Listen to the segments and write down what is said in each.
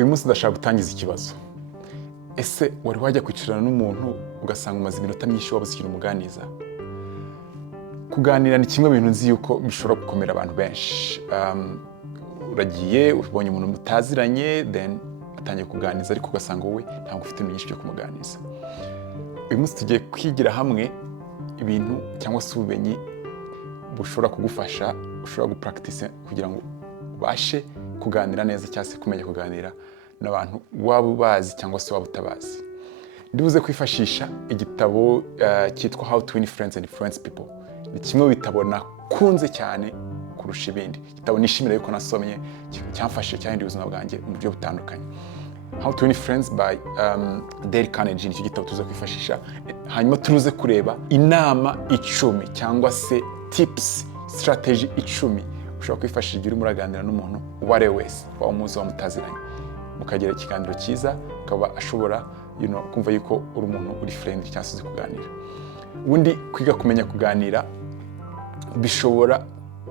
uyu munsi ndashaka gutangiza ikibazo. Ese wari wajya kwicarana n'umuntu ugasanga umaze iminota myinshi wabuze ikintu umuganiza? Kuganira ni kimwe mu bintu nzi yuko bishobora gukomera abantu benshi. Uragiye ubonye umuntu mutaziranye then atangiye kuganiza ariko ugasanga wowe ntabwo ufite ibintu byinshi byo kumuganiza. Uyu munsi tugiye kwigira hamwe ibintu cyangwa se ubumenyi bushobora kugufasha, ushobora gupractice kugira ngo ubashe kuganira neza cyangwa se kumenya kuganira n'abantu waba ubazi cyangwa se waba utabazi. Ndibuze kwifashisha igitabo cyitwa How to Win Friends and Influence People. Ni kimwe mu bitabo nakunze cyane kurusha ibindi. Igitabo nishimira yuko nasomye cyamfashije cyane ubuzima bwanjye mu buryo butandukanye. How to Win Friends by Dale Carnegie ni igitabo tuza kwifashisha. Hanyuma turuze kureba inama 10 cyangwa se tips, strategy 10 ushobora kwifashisha igihe urimo uraganira n'umuntu uwo ari we wese, waba umuzi wa mutaziranye. Mukagira ikiganiro cyiza, ukaba ashobora kumva yuko uri umuntu uri friendly cyangwa se uzi kuganira. Ubundi kwiga kumenya kuganira bishobora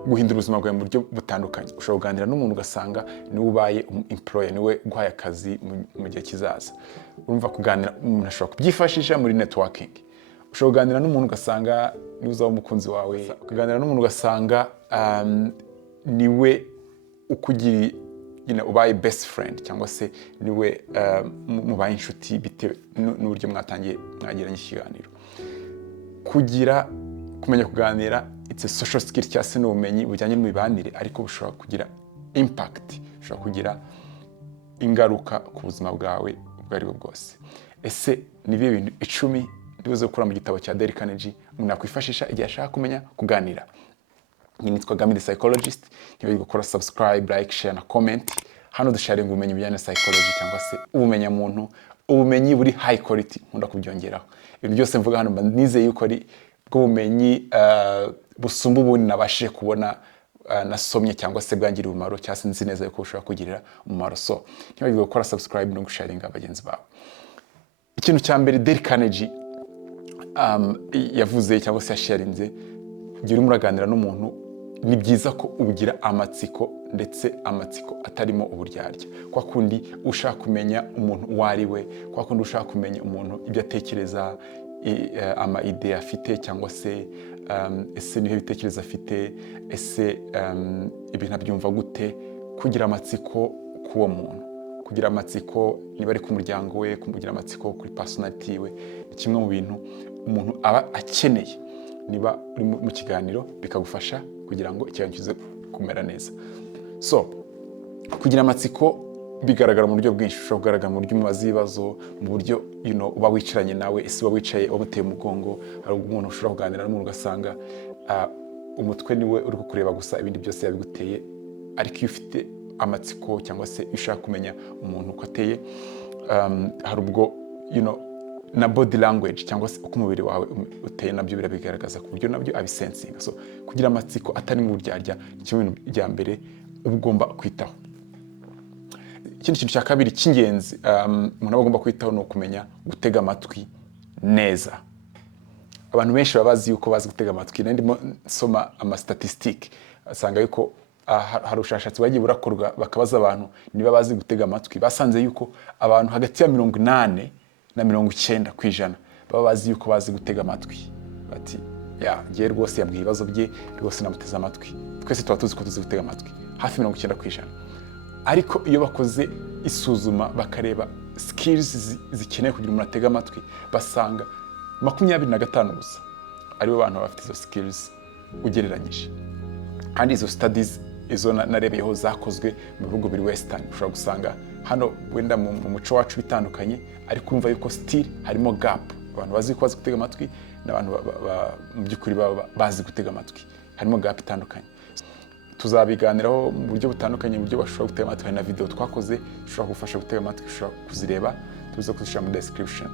guhindura ubuzima bwawe mu buryo butandukanye. Ushobora kuganira n'umuntu ugasanga niwe ubaye employer, niwe guhaye akazi mu gihe kizaza. Urumva kuganira umuntu ashobora kubyifashisha muri networking. Ushobora kuganira n'umuntu ugasanga niwe uzaba umukunzi wawe. Kuganira n'umuntu ugasanga niwe ukugiri ubaye best friend cyangwa se niwe mubaye inshuti bitewe n'uburyo mwatangiye mwagiranye ikiganiro. Kumenya kuganira it's a social skill cyangwa se n'ubumenyi bujyanye n'imibanire, ariko bushobora kugira impact, bushobora kugira ingaruka ku buzima bwawe ubwo ari bwo bwose. Ese ni bihe bintu 10 ndibuze gukora mu gitabo cya Dale Carnegie umuntu yakwifashisha igihe ashaka kumenya kuganira? Nitwa Ugamije psychologist. Niba gukora subscribe, like, share na comment. Hano dusharinga ubumenyi bujyanye na psychology cyangwa se ubumenya muntu, ubumenyi buri high quality, nkunda kubyongeraho. Ibintu byose mvuga hano nizeye yuko ari bw'ubumenyi busumba ubundi nabashije kubona nasomye cyangwa se bwangira umumaro cyangwa se nzi neza yuko ushobora kugirira umumaro. So niba gukora subscribe no gusharinga abagenzi bawe. Ikintu cya mbere Dale Carnegie yavuze cyangwa se yasharinze, igihe urimo uraganira n'umuntu ni byiza ko ugira amatsiko, ndetse amatsiko atarimo uburyarya. Kwa kundi ushaka kumenya umuntu uwo ari we, kwa kundi ushaka kumenya umuntu ibyo atekereza, ama idea afite cyangwa se ese nihe bitekereza afite, ese ibintu abyumva gute. Kugira amatsiko kuwo muntu, kugira amatsiko niba ari ku muryango we, kugira amatsiko kuri personality we, ni kimwe mu bintu umuntu aba akeneye. Niba uri mu kiganiro bikagufasha kugira ngo ikiganiro kize kumera neza. So kugira amatsiko bigaragara mu buryo bwinshi. Ushobora kugaragara mu buryo umubaza ibibazo, mu buryo uba wicaranye nawe, ese uba wicaye wamuteye umugongo. Hari umuntu ushobora kuganira n'umuntu ugasanga umutwe niwe uri kukureba gusa, ibindi byose yabiguteye. Ariko iyo ufite amatsiko cyangwa se ushaka kumenya umuntu uko ateye, hari ubwo na body language cyangwa se uko umubiri wawe uteye nabyo birabigaragaza ku buryo nabyo abisensinga. So kugira amatsiko atari mu buryarya ni kimwe mu bya mbere ugomba kwitaho. Ikindi kintu cya kabiri cy'ingenzi umuntu agomba kwitaho ni ukumenya gutega amatwi neza. Abantu benshi baba bazi yuko bazi gutega amatwi. Ndimo nsoma ama statistique asanga yuko hari ubushakashatsi bagiye burakorwa bakabaza abantu niba bazi gutega amatwi. Basanze yuko abantu hagati ya 80 na 90% baba bazi yuko bazi gutega amatwi. Bati ngiye rwose yambwiye ibibazo bye, rwose namuteze amatwi. Twese tuba tuzi ko tuzi gutega amatwi hafi 90%. Ariko iyo bakoze isuzuma bakareba skills zikeneye kugira umuntu atega amatwi, basanga 25 gusa aribo bantu bafite izo skills ugereranyije. Kandi izo studies izo narebeyeho zakozwe mu bihugu biri western. Ushobora gusanga hano wenda mu muco wacu bitandukanye, ariko urumva yuko still harimo gap. Abantu bazi ko bazi gutega amatwi n'abantu mu by'ukuri bazi gutega amatwi, harimo gap itandukanye. Tuzabiganiraho mu buryo butandukanye, mu buryo bashobora gutega amatwi na video twakoze ushobora gufasha gutega amatwi. Ushobora kuzireba, tuza kuzishyira mu description.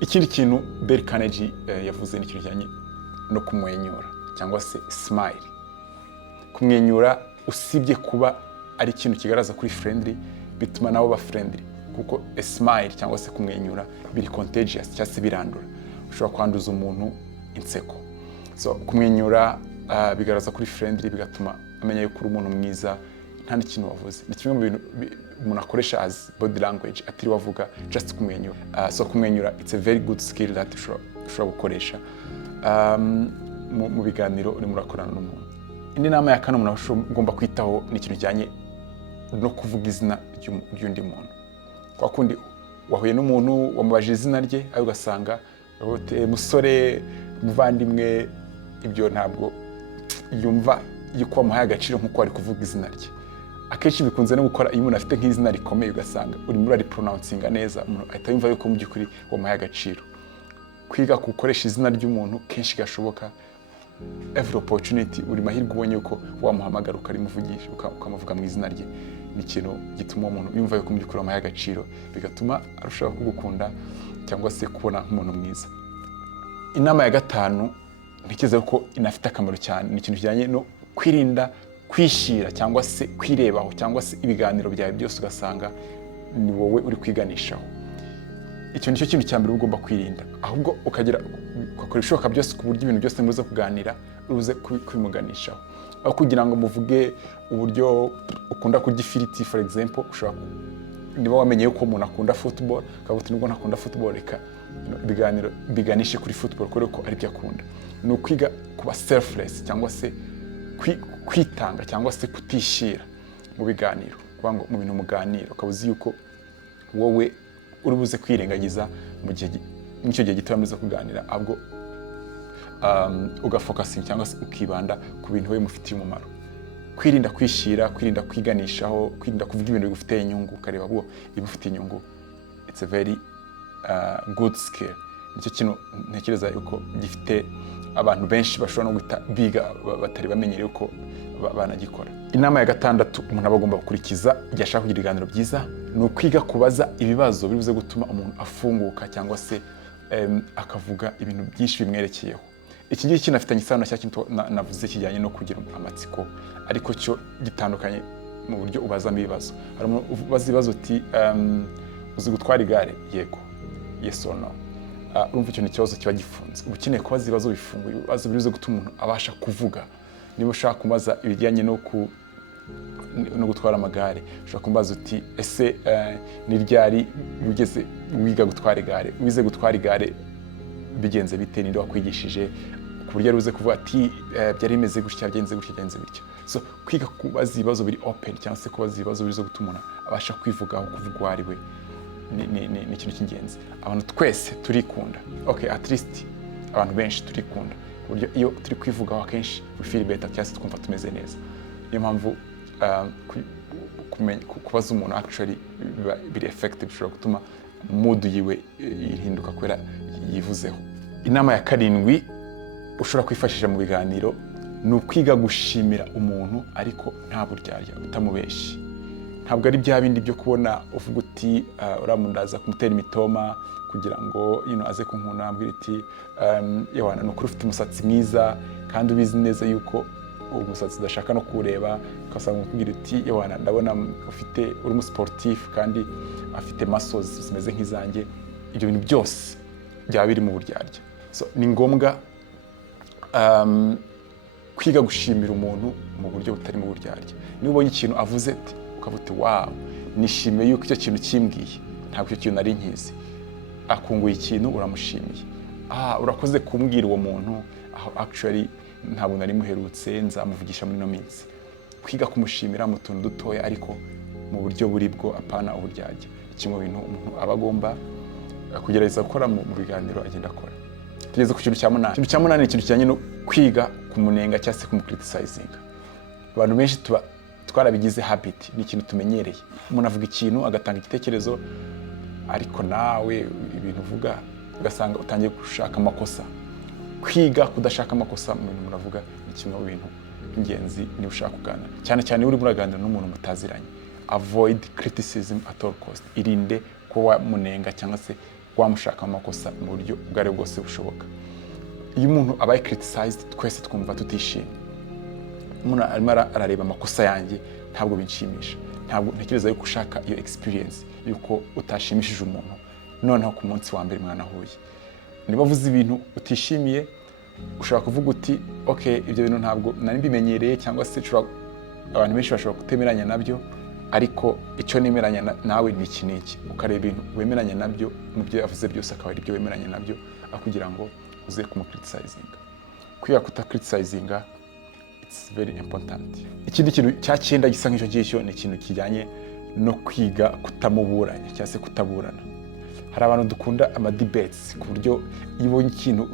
Ikindi kintu Dale Carnegie yavuze ni ikintu kijyanye no kumwenyura cyangwa se smile. Kumwenyura usibye kuba ari ikintu kigaragaza kuri friendly, bituma nabo ba friendly, kuko a smile cyangwa se kumwenyura biri contagious cyangwa se birandura. Ushobora kwanduza umuntu inseko. So kumwenyura bigaragaza kuri friendly, bigatuma amenya yuko uri umuntu mwiza, nta n'ikintu wavuze. Ni kimwe mu bintu umuntu akoresha as body language atiriwe avuga, just kumwenyura. So kumwenyura it's a very good skill that ushobora gukoresha mu biganiro urimo urakorana n'umuntu. Indi nama ya kane umuntu ugomba kwitaho ni ikintu kijyanye no kuvuga izina ry'undi muntu. Kwa kundi wahuye n'umuntu wamubajije izina rye ayo ugasanga musore muvandimwe, ibyo ntabwo yumva yuko wamuhaye agaciro nk'uko ari kuvuga izina rye. Akenshi bikunze no gukora iyo umuntu afite nk'izina rikomeye ugasanga urimo uraripronouncinga neza, umuntu ahita yumva yuko mu by'ukuri wamuhaye agaciro. Kwiga gukoresha izina ry'umuntu kenshi gashoboka, every opportunity uri mahirwe ubonye yuko wamuhamagara ukarimuvugisha ukamuvuga mu izina rye, ni ikintu gituma umuntu yumva yuko mu by'ukuri wamuhaye agaciro, bigatuma arushaho kugukunda cyangwa se kubona nk'umuntu mwiza. Inama ya gatanu ntekereza ko inafite akamaro cyane, ni ikintu kijyanye no kwirinda kwishira cyangwa se kwirebaho, cyangwa se ibiganiro byawe byose ugasanga ni wowe uri kwiganishaho. Icyo nicyo kintu cya mbere ugomba kwirinda, ahubwo ukagera ukakora ibishoboka byose ku buryo ibintu byose muze kuganira uruze kwimuganishaho. Aho kugira ngo muvuge uburyo ukunda kurya ifiriti for example, ushobora niba wamenye yuko umuntu akunda football ukavuga uti nubwo ntakunda football reka ibiganiro biganishe kuri football kubera ko ari byo akunda. Ni ukwiga kuba selfless cyangwa se kwitanga cyangwa se kutishira mu biganiro, kuvuga ngo mu bintu muganiro ukabuzi yuko wowe uri buze kwirengagiza mu gihe n'icyo gihe gito muze kuganira, ahubwo ugafokasinga cyangwa se ukibanda ku bintu wowe mufitiye umumaro. Kwirinda kwishira, kwirinda kwiganishaho, kwirinda kuvuga ibintu bigufitiye inyungu ukareba bwo ibufitiye inyungu, it's a very good skill. Nicyo kintu ntekereza yuko gifite abantu benshi bashobora no guhita biga batari bamenyereye uko banagikora. Inama ya gatandatu umuntu aba agomba gukurikiza igihe ashaka kugira ibiganiro byiza ni ukwiga kubaza ibibazo bibuze gutuma umuntu afunguka cyangwa se akavuga ibintu byinshi bimwerekeyeho. Iki ngiki kinafitanye isano na cya kintu navuze kijyanye no kugira amatsiko, ariko cyo gitandukanye mu buryo ubazamo ibibazo. Hari ubaza ibibazo uti uzi gutwara igare? Yego, yes or no. Urumva icyo ni ikibazo kiba gifunze. Uba ukeneye kubaza ibibazo bifunguye, ibibazo bibuze gutuma umuntu abasha kuvuga. Niba ushaka kubaza ibijyanye no gutwara amagare, ushobora kumbaza uti ese ni ryari ugeze wiga gutwara igare? Wize gutwara igare bigenze bite? Ninde wakwigishije? Ku buryo ruze kuvuga ati byari bimeze gutya, byenze gutya, byenze bityo. So kwiga kubaza ibibazo biri open cyangwa se kubaza ibibazo bizo gutuma umuntu abasha kwivugaho, kuvuga ariwe, ni ikintu cy'ingenzi. Abantu twese turikunda, okay, at least abantu benshi turikunda, buryo iyo turi kwivugaho akenshi we feel better cyangwa se twumva tumeze neza. Niyo mpamvu kubaza umuntu actually biri effective, bishobora gutuma mood yiwe ihinduka kubera yivuzeho. Inama ya karindwi ushobora kwifashisha mu biganiro ni ukwiga gushimira umuntu ariko nta buryarya, utamubeshye. Ntabwo ari bya bindi byo kubona uvuga uti uramundaza kumutera imitoma kugira ngo aze kunkuna, ambwira iti yawana nukuri ufite umusatsi mwiza kandi ubizi neza yuko umusatsi udashaka no kureba, ukasanga kugira uti yawana ndabona ufite uri mu sportif kandi afite muscles zimeze nk'izanjye. Ibyo bintu byose byaba biri mu buryarya. So ni ngombwa kwiga gushimira umuntu mu buryo butari mu buryarya. Niba ubonye ikintu avuze ukavuga uti wow, nishimiye yuko icyo kintu kimbwiye, ntabwo icyo kintu nari nkizi, akunguye ikintu uramushimiye. Urakoze kumbwira uwo muntu, aho actually ntabwo nari muherutse, nzamuvugisha muri no minsi. Kwiga kumushimira mu tuntu dutoya ariko mu buryo buri bwo apana uburyarya, kimwe bintu umuntu aba agomba kugerageza gukora mu biganiro agenda akora. Tugeze ku kintu cya munani. Ikintu cya munani ni ikintu kijyanye no kwiga kumunenga cyangwa se kumukriticizinga. Abantu benshi twarabigize habit, ni ikintu tumenyereye. Umuntu avuga ikintu agatanga igitekerezo, ariko nawe ibintu uvuga ugasanga utangiye gushaka amakosa. Kwiga kudashaka amakosa mu bintu muravuga ni kimwe mu bintu ingenzi niba ushaka kuganira, cyane cyane uri muraganira n'umuntu mutaziranye. Avoid criticism at all cost. Irinde ko wamunenga cyangwa se wamushaka amakosa mu buryo ubwo ari bwose bushoboka. Iyo umuntu abaye criticized twese twumva tutishimye. Umuntu arimo arareba amakosa yanjye, ntabwo binshimisha. Ntabwo ntekereza yuko ushaka iyo experience yuko utashimishije umuntu noneho ku munsi wa mbere mwanahuye. Niba uvuze ibintu utishimiye, ushobora kuvuga uti okay, ibyo bintu ntabwo nari mbimenyereye, cyangwa se abantu benshi bashobora kutemeranya nabyo, ariko icyo nemeranya nawe ni iki n'iki, ukareba ibintu wemeranya nabyo mu byo yavuze byose akaba ari byo wemeranya nabyo, kugira ngo uze kumukriticizinga. Kwiga kutakriticizinga it's very important. Ikindi kintu cya cyenda gisa nk'icyo ngicyo ni ikintu kijyanye no kwiga kutamuburanya cyangwa se kutaburana. Hari abantu dukunda debates ku buryo iyo ubonye ikintu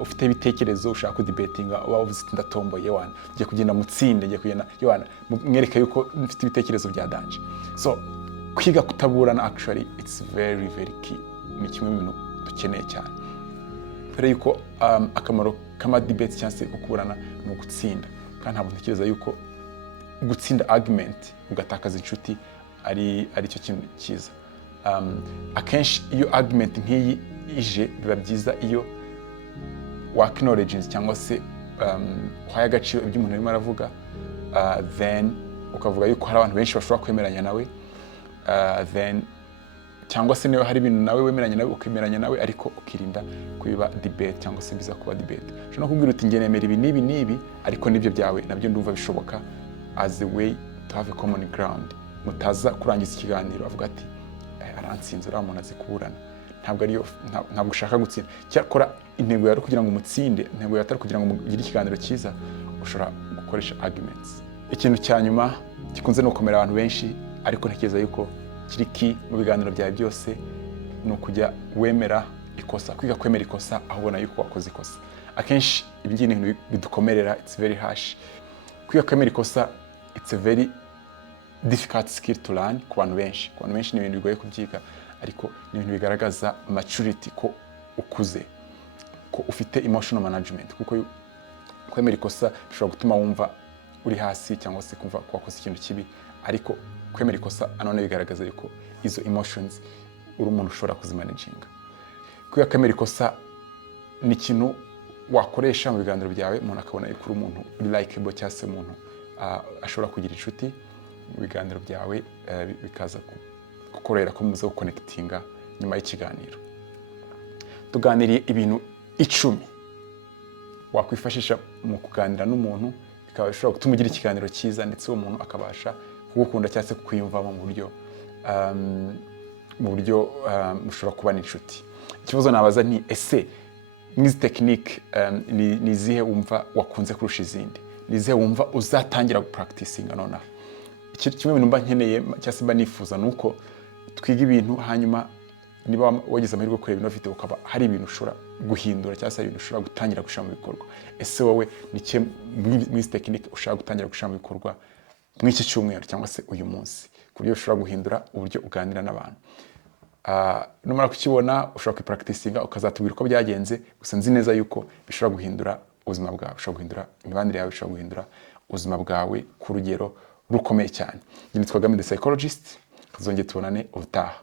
ufite ibitekerezo ushaka kudibetinga uba uvuze ati ndatomboye wana ngiye kugenda mutsinde, ngiye kugenda yana mwereka yuko mfite ibitekerezo bya danje. So kwiga kutaburana actually it's very very key, ni kimwe mu bintu dukeneye cyane, kubera yuko akamaro debates cyangwa se kuburana ni ugutsinda, kandi ntabwo ntekereza yuko gutsinda argument ugatakaza inshuti ari cyo kintu cyiza. Akenshi iyo argument nk'iyi ije biba byiza iyo acknowledges cyangwa se uhaye agaciro ibyo umuntu arimo aravuga, then ukavuga yuko hari abantu benshi bashobora kwemeranya nawe, then cyangwa se niba hari ibintu nawe wemeranya nawe ukemeranya nawe, ariko ukirinda kubiba debate cyangwa se biza kuba debate. Ushobora no kubwira uti nge nemera ibi n'ibi ariko nibyo byawe nabyo ndumva bishoboka, as a way to have a common ground. Mutaza kurangiza ikiganiro avuga ati arantsinze uriya muntu azi kuburana, ntabwo ushaka gutsinda. Cyakora intego yawe kugira ngo umutsinde, intego yawe atari kugira ngo mugire ikiganiro cyiza, ushobora gukoresha arguments. Ikintu cya nyuma gikunze no gukomera abantu benshi, ariko ntekereza yuko kiri key mu biganiro byawe byose, ni ukujya wemera ikosa, kwiga kwemera ikosa aho ubona yuko wakoze ikosa. Akenshi ibi ngibi ni ibintu bidukomerera, it's very harsh. Kwiga kwemera ikosa it's a very difficult skill to learn ku bantu benshi. Ku bantu benshi ni ibintu bigoye kubyiga, ariko ni ibintu bigaragaza maturity, ko ukuze, ko ufite emotional management, kuko kwemera ikosa bishobora gutuma wumva uri hasi cyangwa se kumva ko wakoze ikintu kibi, ariko kwemera ikosa anone bigaragaza yuko izo emotions uri umuntu ushobora kuzimanaginga. Kwiga kwemera ikosa ni ikintu wakoresha mu biganiro byawe, umuntu akabona yuko uri umuntu uri likeable cyangwa se umuntu ashobora kugira inshuti mu biganiro byawe, bikaza gukorera ko muze guconnectinga nyuma y'ikiganiro. Tuganiriye ibintu 10 wakwifashisha mu kuganira n'umuntu, bikaba bishobora gutuma ugira ikiganiro cyiza, ndetse uwo muntu akabasha kugukunda cyangwa se kwiyumvamo mu buryo mushobora kubana inshuti. Ikibazo nabaza ni ese n'izi technique ni izihe wumva wakunze kurusha izindi, ni izihe wumva uzatangira gupracticinga nonaha? Kimwe bintu mba nkeneye cyangwa se mba nifuza nuko twiga ibintu, hanyuma niba wagize amahirwe kureba ino video ukaba hari ibintu ushobora guhindura cyangwa se ibintu ushobora gutangira gushyira mu bikorwa. Ese wowe ni cye muri technique ushaka gutangira gushyira mu bikorwa muri iki cyumweru cyangwa se uyu munsi, ku buryo ushobora guhindura uburyo uganira n'abantu? Numara kukibona ushobora kupracticinga ukazatubwira uko byagenze, gusa nzi neza yuko bishobora guhindura ubuzima bwawe, bishobora guhindura imibanire yawe, bishobora guhindura ubuzima bwawe ku rugero rukomeye cyane. Nitwa Ugamije the psychologist, tuzongeye tubonane ubutaha.